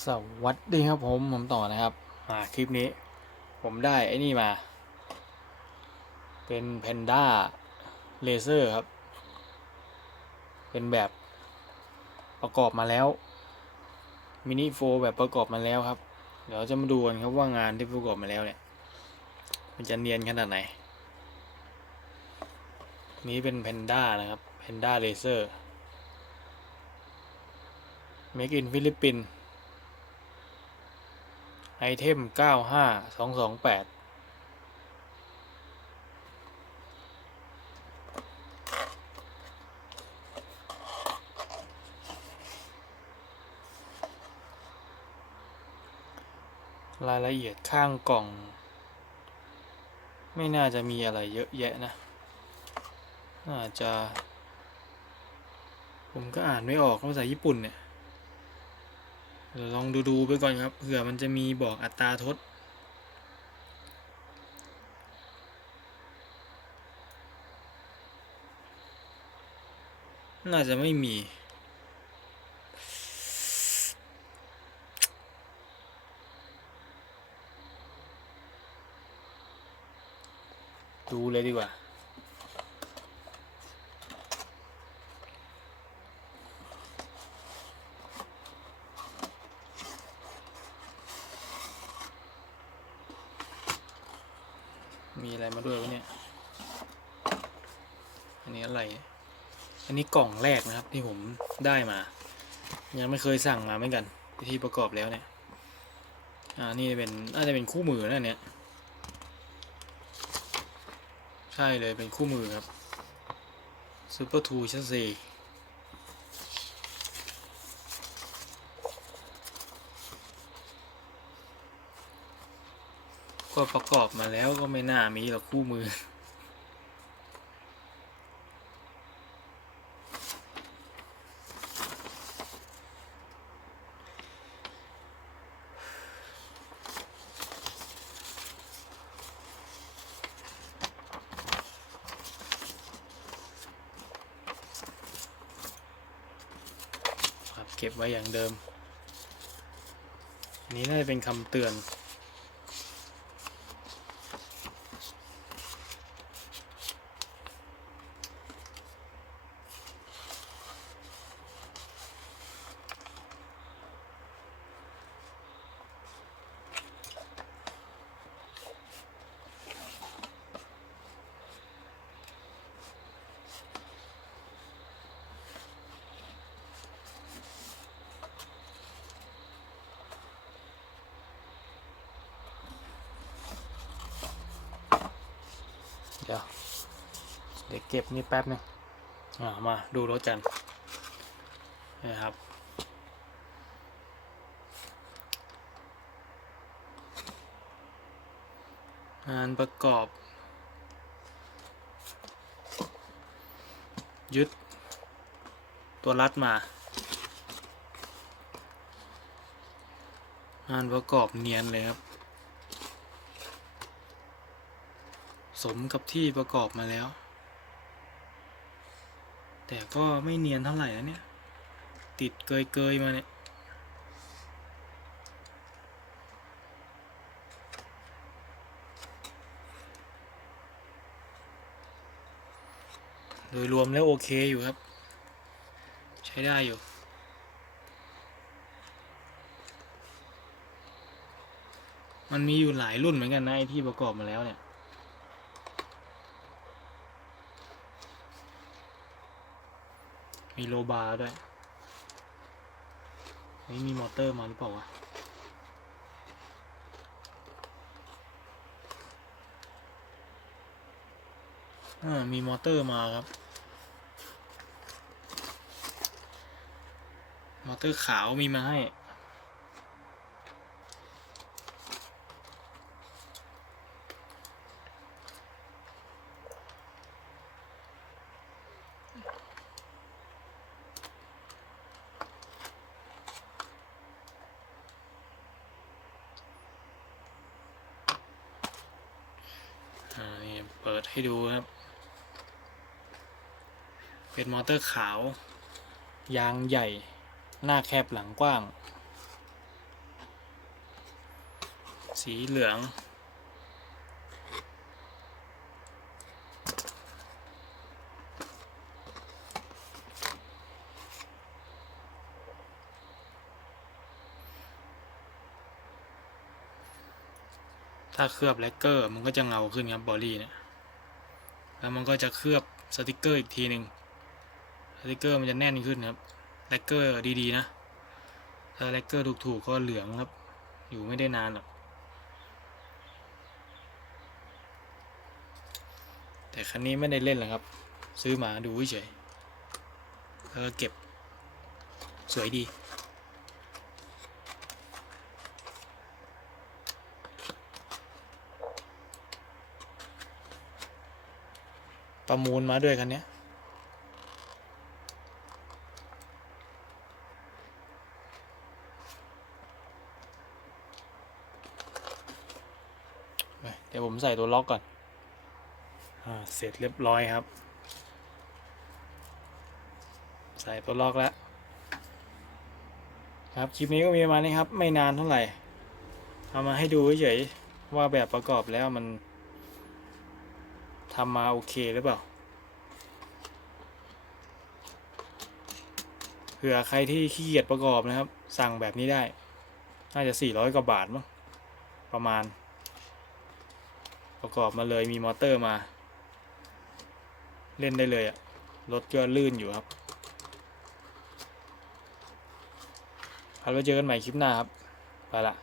สวัสดีครับผมผมต่อนะครับอ่าคลิปนี้ ผมได้ไอ้นี่มา เป็นแพนด้าเลเซอร์ครับ เป็นแบบประกอบมาแล้วมินิโฟแบบประกอบมาแล้วครับ เดี๋ยวจะมาดูกันครับว่างานที่ประกอบมาแล้วเนี่ย มันจะเนียนขนาดไหน นี้เป็นแพนด้านะครับแพนด้าเลเซอร์ Make in ฟิลิปปินส์ ไอเทม 95228 รายละเอียดข้างกล่อง ไม่น่าจะมีอะไรเยอะแยะนะ น่าจะ ผมก็อ่านไม่ออกภาษาญี่ปุ่นเนี่ย เดี๋ยวลองดูดูไปก่อนครับเผื่อมันจะมีบอกอัตราทด น่าจะไม่มี ดูเลยดีกว่า มีอะไรมาด้วยวะเนี่ย อันนี้อะไร อันนี้กล่องแรกนะครับที่ผมได้มา ยังไม่เคยสั่งมาเหมือนกัน ที่ประกอบแล้วเนี่ย อ่า นี่เป็นน่าจะเป็นคู่มือนะเนี่ย ใช่เลยเป็นคู่มือครับ Super 2 Chassis ก็ประกอบมาแล้วก็ไม่น่ามีหรอกคู่มือครับเก็บไว้อย่างเดิม อันนี้น่าจะเป็นคำเตือน ดี๋ยว เดี๋ยวเก็บนี่แป๊บนึงอ่ามาดูรถกันนะครับ งานประกอบ ยึด ตัวรัดมา งานประกอบเนียนเลยครับ สมกับที่ประกอบมาแล้ว แต่ก็ไม่เนียนเท่าไหร่นะเนี่ย ติดเกยๆมาเนี่ยโดยรวมแล้วโอเคอยู่ครับ ใช้ได้อยู่ มันมีอยู่หลายรุ่นเหมือนกันนะไอที่ประกอบมาแล้วเนี่ย มีโลบาร์ด้วยนี่มีมอเตอร์มาหรือเปล่าวะอ่ามีมอเตอร์มาครับ มอเตอร์ขาวมีมาให้ อ่านี่เปิด ให้ดูครับ เป็นมอเตอร์ขาว ยางใหญ่ หน้าแคบหลังกว้าง สีเหลือง ถ้าเคลือบแลกเกอร์มันก็จะเงาขึ้นครับบอดี้เนี่ย แล้วมันก็จะเคลือบสติกเกอร์อีกทีหนึ่งสติกเกอร์มันจะแน่นขึ้นครับแลกเกอร์ดีๆนะ ถ้าแลกเกอร์ถูกๆก็เหลืองครับ อยู่ไม่ได้นานหรอก แต่คันนี้ไม่ได้เล่นหรอกครับ ซื้อมาดูเฉยๆแล้วก็เก็บสวยดี ประมูลมาด้วยคันเนี้ยไปเดี๋ยวผมใส่ตัวล็อกก่อนอเสร็จเรียบร้อยครับ ใส่ตัวล็อกแล้วครับ คลิปนี้ก็มีประมาณนี้ครับ ไม่นานเท่าไหร่ เอามาให้ดูเฉยๆว่าแบบประกอบแล้วมัน ทำมาโอเคหรือเปล่าเผื่อใครที่ขี้เกียจประกอบนะครับ สั่งแบบนี้ได้ น่าจะ 400 กว่าบาทมั้งประมาณ ประกอบมาเลยมีมอเตอร์มา เล่นได้เลยอะรถก็ลื่นอยู่ครับเอาไว้เจอกันใหม่คลิปหน้าครับ ไปละ